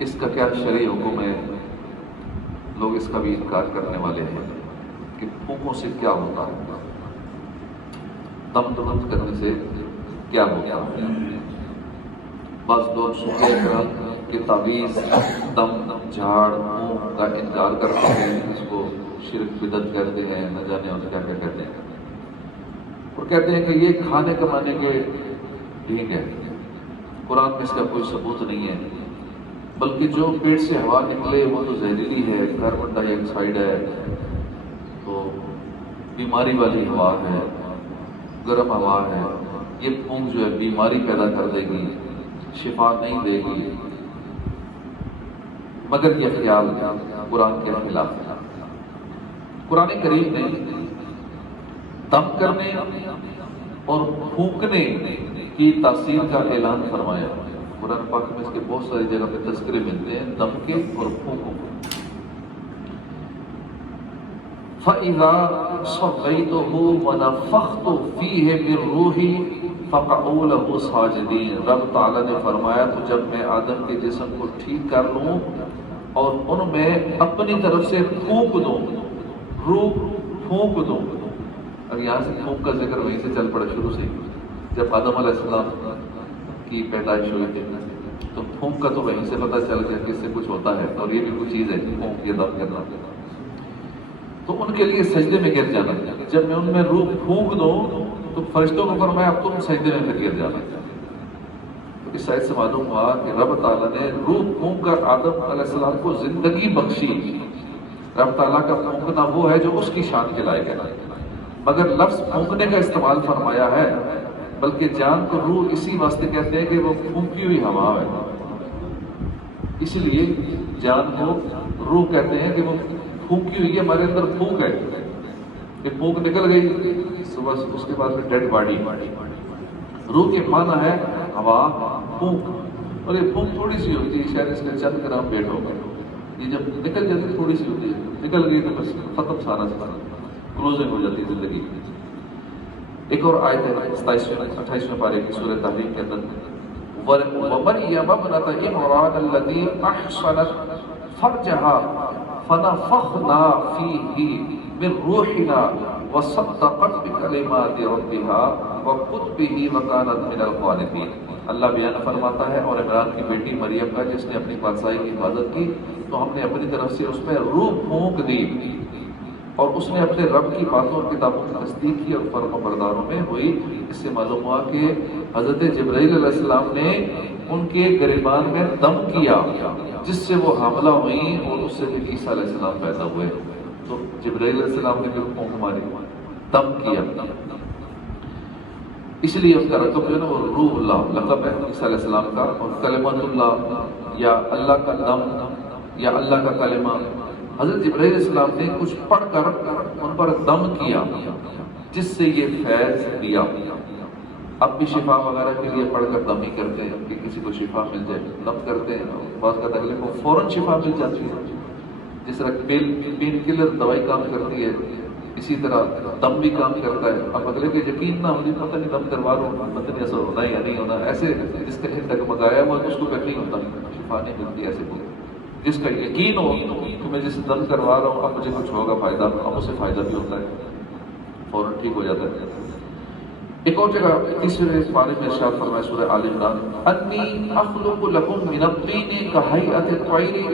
اس کا کیا شرعی حکم ہے؟ لوگ اس کا بھی انکار کرنے والے ہیں کہ پھونکوں سے کیا ہوتا ہے، دم درست کرنے سے کیا ہوتا ہے۔ بعض لوگ صوفیہ کرام کے تعویذ، دم، جھاڑ، پھونک کا انکار کرتے ہیں، اس کو شرک بدعت کہتے ہیں، نہ جانے اور کیا کیا کہتے ہیں، اور کہتے ہیں کہ یہ کھانے کمانے کے ڈھینگ ہے۔ قرآن میں اس کا کوئی ثبوت نہیں ہے، بلکہ جو پیٹ سے ہوا نکلے وہ تو زہریلی ہے، کاربن ڈائی آکسائڈ ہے، تو بیماری والی ہوا ہے، گرم ہوا ہے، یہ پھونک جو ہے بیماری پیدا کر دے گی، شفا نہیں دے گی۔ مگر یہ خیال قرآن کے خلاف ہے۔ قرآن کریم نے دم کرنے اور پھونکنے کی تاثیر کا اعلان فرمایا۔ قرآن پاک میں اس کے بہت ساری جگہ پہ تذکرے ملتے ہیں دم کے اور پھونکوں کے۔ فَإِذَا صَفَّيْتُهُ وَنَفَخْتُ فِيهِ مِن رُّوحِي فَقَعُوا لَهُ سَاجِدِينَ۔ رب تعالیٰ نے فرمایا تو جب میں آدم کے جسم کو ٹھیک کر لوں اور ان میں اپنی طرف سے پھونک دوں، روح پھونک دوں، اور یہاں سے پھونک کا ذکر وہیں سے چل پڑا شروع سے، جب آدم علیہ السلام کی پیدائش ہوئی تھی تو پھونک کا تو وہیں سے پتہ چل گیا کہ اس سے کچھ ہوتا ہے، اور یہ بھی کوئی چیز ہے پھونک یہ دم کرنا۔ تو ان کے لیے سجدے میں گر جانا، جب میں ان میں روح پھونک دوں تو فرشتوں کو فرمایا اب تم سجدے میں پھر گر جانا۔ تو اس آیت سے معلوم ہوا کہ رب تعالیٰ نے روح پھونک کر آدم علیہ السلام کو زندگی بخشی۔ رب تعالیٰ کا پھونکنا وہ ہے جو اس کی شان کے لائق ہے، مگر لفظ پھونکنے کا استعمال فرمایا ہے، بلکہ جان کو روح اسی واسطے کہتے ہیں کہ وہ پھونکی ہوئی ہوا ہے، اس لیے جان کو روح کہتے ہیں کہ وہ پھونکی ہوئی ہے، ہمارے اندر پھونک ہے، کہ پھونک نکل گئی صبح سے، اس کے بعد میں ڈیڈ باڈی۔ روح کے معنی ہے ہوا، پھونک، اور یہ پھونک تھوڑی سی ہوتی ہے، شاید اس میں چند گرام پیٹ ہوگا، یہ جب نکل جاتی تھوڑی سی ہوتی ہے، نکل گئی تو بس ختم، سارا کلوزنگ ہو جاتی ہے زندگی کی۔ ایک اور آیت ہے 28ویں پارے کی سورہ تحریم کے اندر، وَمَرْيَمَ ابْنَتَ عِمْرَانَ الَّتِي أَحْصَنَتْ فَرْجَهَا فَنَفَخْنَا فِيهِ مِن رُّوحِنَا وَصَدَّقَتْ بِكَلِمَاتِ رَبِّهَا وَكُتُبِهِ وَكَانَتْ مِنَ الْقَانِتِينَ۔ اللہ بیان فرماتا ہے، اور عمران کی بیٹی مریم کا جس نے اپنی بادشاہی کی حفاظت کی تو ہم نے اپنی طرف سے اس میں روح پھونک دی، اور اس نے اپنے رب کی باتوں اور کتابوں کی تصدیق کی اور فرما برداروں میں ہوئی۔ اس سے معلوم ہوا کہ حضرت جبرائیل علیہ السلام نے ان کے گریبان میں دم کیا جس سے وہ حاملہ ہوئیں، اور اس سے پھر عیسیٰ علیہ السلام پیدا ہوئے۔ تو جبرائیل علیہ السلام نے پھر پھونک ماری، دم کیا، اس لیے اس کا لقب جو ہے نا وہ روح اللہ لقب ہے عیسیٰ علیہ السلام کا، اور کلمۃ اللہ یا اللہ کا دم یا اللہ کا کلمہ۔ حضرت جبرائیل علیہ السلام نے کچھ پڑھ کر ان پر دم کیا جس سے یہ فیض دیا۔ اب بھی شفا وغیرہ کے لیے پڑھ کر دم ہی کرتے ہیں کہ کسی کو شفا مل جائے، دم کرتے ہیں، بعض کا تکلیف کو فوراً شفا مل جاتی ہے، جس طرح پین کلر دوائی کام کرتی ہے اسی طرح دم بھی کام کرتا ہے۔ اب اگلے کے یقین نہ ہو، پتہ نہیں دم کروا رہا ہوں، پتہ نہیں ایسا ہونا یا نہیں ہونا، ایسے جس کا ڈگمگایا ہوا اس کو نہیں ہوتا، شفا نہیں ملتی ایسے کو۔ جس کا یقین ہو کہ میں جس دم کروا رہا ہوں اب مجھے کچھ ہوگا فائدہ، اب اسے فائدہ بھی ہوتا ہے، فوراً ٹھیک ہو جاتا ہے۔ ایک اور جگہ تیسرے پارے میں ارشاد فرمایا سورہ آل عمران، انی اخلق لکم من الطین کہیئۃ الطیر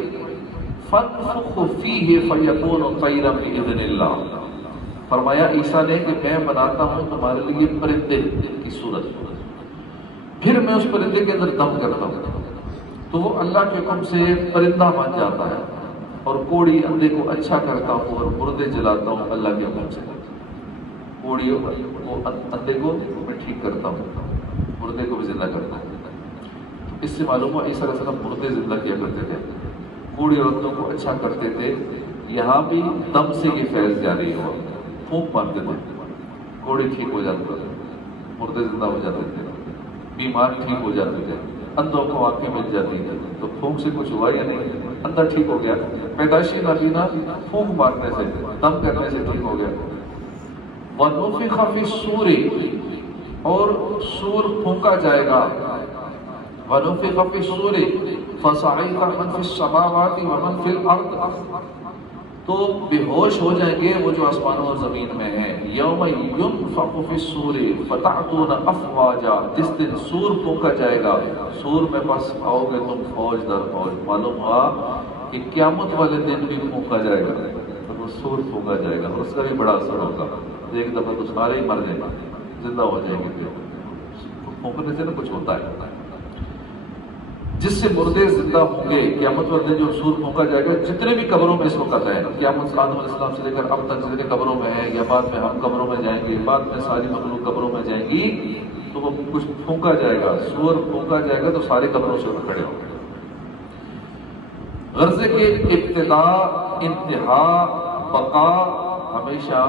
فانفخ فیہ فیکون طیرا باذن اللہ۔ فرمایا عیسیٰ نے کہ میں بناتا ہوں تمہارے لیے پرندے کی صورت، پھر میں اس پرندے کے اندر دم کرتا ہوں تو وہ اللہ کے حکم سے پرندہ بن جاتا ہے، اور کوڑی اندھے کو اچھا کرتا ہوں اور مردے جلاتا ہوں اللہ کے حکم سے۔ کوڑی وہ اندھے کو میں ٹھیک کرتا ہوں، مردے کو بھی زندہ کرتا ہوں۔ اس سے معلوم ہوا عیسیٰ علیہ السلام مردے زندہ کیا کرتے تھے، کوڑی عورتوں کو اچھا کرتے تھے۔ یہاں بھی دم سے یہ فیض جاری ہوا، پھونک مارتے تھے، کوڑی ٹھیک ہو جاتے تھے، مردے زندہ ہو جاتے تھے، بیمار ٹھیک ہو جاتے تھے، اندھوں کو آنکھیں مل جاتی تھی۔ تو پھونک سے کچھ ہوا یا نہیں؟ اندھا ٹھیک ہو گیا، پیدائشی نابینا پھونک مارنے سے، دم کرنے سے ٹھیک ہو گیا۔ وَنُفِخَ فِي الصُّورِ، اور سور پھونکا جائے گا، وَنُفِخَ فِي الصُّورِ فَصَعِقَ مَنْ فِي السَّمَاوَاتِ وَمَنْ فِي الْأَرْضِ، تو بے ہوش ہو جائیں گے وہ جو آسمانوں اور زمین میں ہیں. یوم ينفخ فی الصور فتأتون افواجا، جس دن سور پھونکا جائے گا، سور میں بس آؤ گے تم فوج در فوج. معلوم ہوا کہ قیامت والے دن بھی پھونکا جائے گا، تو وہ سور پھونکا جائے گا، اور اس کا بھی بڑا اثر ہوگا. ایک دفعہ تو سارے ہی مر جائیں گے، زندہ ہو جائیں گے. پھونکنے سے نا کچھ ہوتا ہے، جس سے مردے زندہ ہوں گے. قیامت والے جو سور پھونکا جائے گا، جتنے بھی قبروں میں اس وقت ہیں، قیامت آدم علیہ السلام سے لے کر اب تک جتنے قبروں میں ہیں، یا بعد میں ہم قبروں میں جائیں گے، بعد میں ساری مخلوق قبروں میں جائیں گی، تو وہ کچھ پھونکا جائے گا، سور پھونکا جائے گا تو سارے قبروں سے اٹھ کھڑے ہوں گے. غرضے کے ابتدا، انتہا، بقا ہمیشہ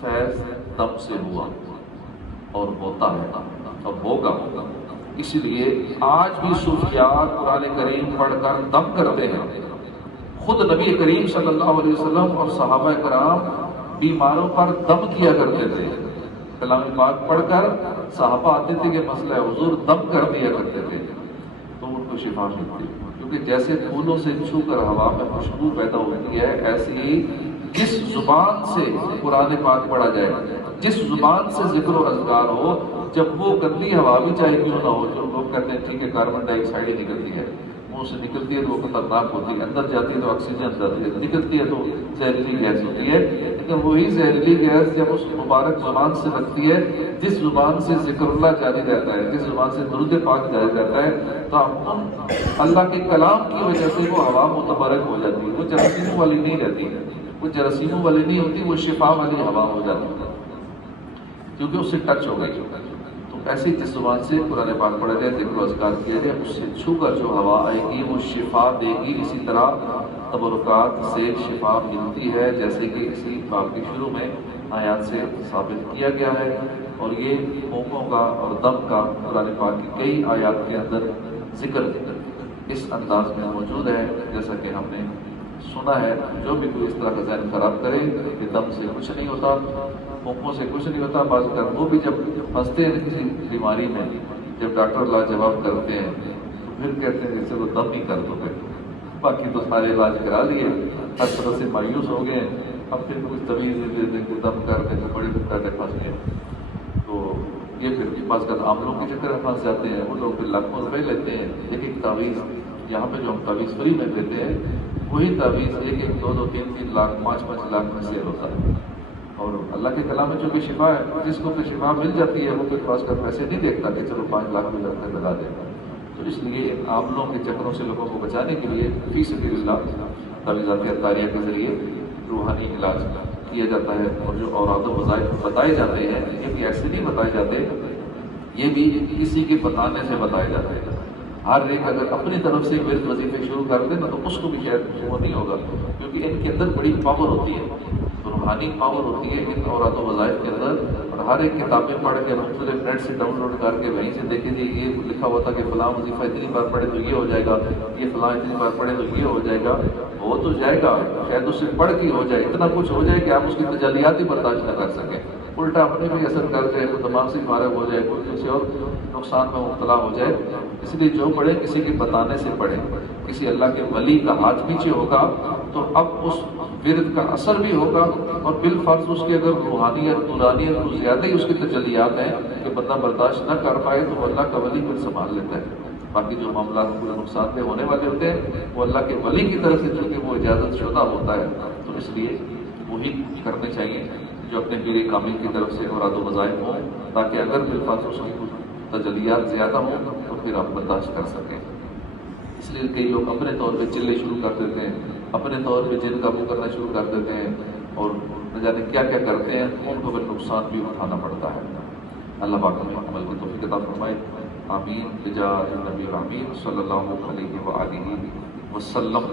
فیض دم سے ہوا اور ہوتا ہے اور ہوگا. اس لیے آج بھی صوفیات قرآن کریم پڑھ کر دم کرتے ہیں. خود نبی کریم صلی اللہ علیہ وسلم اور صحابہ کرام بیماروں پر دم کیا کرتے تھے. کلام پاک پڑھ کر صحابہ آتے تھے کہ مسئلہ حضور دم کر دیا کرتے تھے تو ان کو شفا ملتی. کیونکہ جیسے پھولوں سے چھو کر ہوا میں خوشبو پیدا ہوتی ہے، ایسی ہی جس زبان سے قرآن پاک پڑھا جائے، جس زبان سے ذکر و اذکار ہو، جب وہ گندی ہوا بھی چاہے کیوں نہ ہو، جو لوگ کہتے ہیں ٹھیک ہے کاربن ڈائی آکسائڈ ہی نکلتی ہے، منہ سے نکلتی ہے تو وہ خطرناک ہوتی ہے، اندر جاتی ہے تو آکسیجن جاتی ہے، نکلتی ہے تو زہریلی گیس ہوتی ہے. لیکن وہی زہریلی گیس جب اس مبارک زبان سے لگتی ہے، جس زبان سے ذکر اللہ جاری رہتا ہے، جس زبان سے درود پاک جاری رہتا ہے، تو اللہ کے کلام کی وجہ سے وہ ہوا متبرک ہو جاتی ہے. وہ جراثیموں والی نہیں رہتی، وہ جراثیموں والی نہیں ہوتی، وہ شفا والی ہوا ہو جاتی ہے کیونکہ اس سے ٹچ ہو گئی. تو ایسی جس زبان سے قرآن پاک پڑھا جائے، ذکر و اذکار کیا جائے، اس سے چھو کر جو ہوا آئے گی وہ شفا دے گی. اسی طرح تبرکات سے شفا ملتی ہے، جیسے کہ اسی باب کے شروع میں آیات سے ثابت کیا گیا ہے. اور یہ پھونکوں کا اور دم کا قرآن پاک کی کئی آیات کے اندر ذکر اس انداز میں موجود ہے. جیسا کہ ہم نے سنا ہے، جو بھی کوئی اس طرح کا ذہن خراب کرے کہ دم سے کچھ نہیں ہوتا، پھونکوں سے کچھ نہیں ہوتا، بعض کر وہ بھی جب پھنستے ہیں کسی بیماری میں، جب ڈاکٹر لاجواب کرتے ہیں تو پھر کہتے ہیں جیسے وہ دم ہی کر دو گے، باقی تو سارے علاج کرا لیے، ہر طرح سے مایوس ہو گئے، اب پھر کچھ طویل دے دیں کہ دم کر دیں تو بڑی دقت ہے پھنس گئے. تو یہ پھر بعض کا عاملوں کے چکر میں پھنس جاتے ہیں. وہ لوگ پھر لاکھوں روپے لیتے ہیں. ایک ایک تعویذ یہاں پہ جو ہم تعویذ فری میں دیتے ہیں، وہی تعویذ ایک ایک 2-2 3-3 لاکھ 5-5 لاکھ میں سیل ہوتا ہے. اور اللہ کے کلام میں جو بھی شفا ہے، جس کو پھر شفا مل جاتی ہے وہ پھر خاص کر پیسے نہیں دیکھتا کہ چلو 5 لاکھ میں کر لگا دے گا. تو اس لیے ان عاملوں کے چکروں سے لوگوں کو بچانے کے لیے فی سبیل اللہ تعویذات اطہاریہ کے ذریعے روحانی علاج کیا جاتا ہے. اور جو اوراد و وظائف بتائے جاتے ہیں، یہ بھی ایسے نہیں بتائے جاتے، یہ بھی کسی کے بتانے سے بتائے جاتے ہیں. ہر ایک اگر اپنی طرف سے ورد وظیفے شروع کر دے نا تو اس کو بھی شاید وہ نہیں ہوگا، کیونکہ ان کے اندر بڑی پاور ہوتی ہے، روحانی پاور ہوتی ہے ان اوراد و وظائف کے اندر. اور ہر ایک کتابیں پڑھ کے مختلف نیٹ سے ڈاؤن لوڈ کر کے وہیں سے دیکھیں جی یہ لکھا ہوا تھا کہ فلاں وظیفہ اتنی بار پڑھے تو یہ ہو جائے گا، یہ فلاں اتنی بار پڑھے تو یہ ہو جائے گا. ہو تو جائے گا، شاید اس سے پڑھ کے ہو جائے، اتنا کچھ ہو جائے کہ آپ اس کی تجلیات ہی برداشت نہ کر سکیں، الٹا اپنے بھی اثر کر جائے، کوئی دماغ سے فارغ ہو جائے، کوئی کسی اور نقصان میں مبتلا ہو جائے. اس لیے جو پڑھے کسی کے بتانے سے پڑھے. کسی اللہ کے ولی کا ہاتھ پیچھے ہوگا تو اب اس ورد کا اثر بھی ہوگا، اور بالفرض اس کی اگر روحانیت نورانیت کو زیادہ ہی اس کی تجلیات ہیں کہ بندہ برداشت نہ کر پائے تو وہ اللہ کا ولی پھر سنبھال لیتا ہے. باقی جو معاملات پورے نقصان دہ ہونے والے ہوتے ہیں وہ اللہ کے ولی کی طرف سے، چونکہ وہ اجازت شدہ ہوتا ہے، تو اس لیے وہی کرنے چاہیے جو اپنے پیر کامل کی طرف سے اوراد و وظائف ہوں، تاکہ اگر بالفرض اس کی تجلیات زیادہ ہوں تو پھر آپ برداشت کر سکیں. اس لیے کئی لوگ اپنے طور پہ چلے شروع کر دیتے ہیں، اپنے طور پہ جن قابو کرنا شروع کر دیتے ہیں، اور نہ جانے کیا کیا کرتے ہیں، ان کو پھر نقصان بھی اٹھانا پڑتا ہے. اللہ پاک ہمیں عمل کی توفیق عطا فرمائے. آمین بجاہ نبی الامین صلی اللہ علیہ وآلہ وسلم.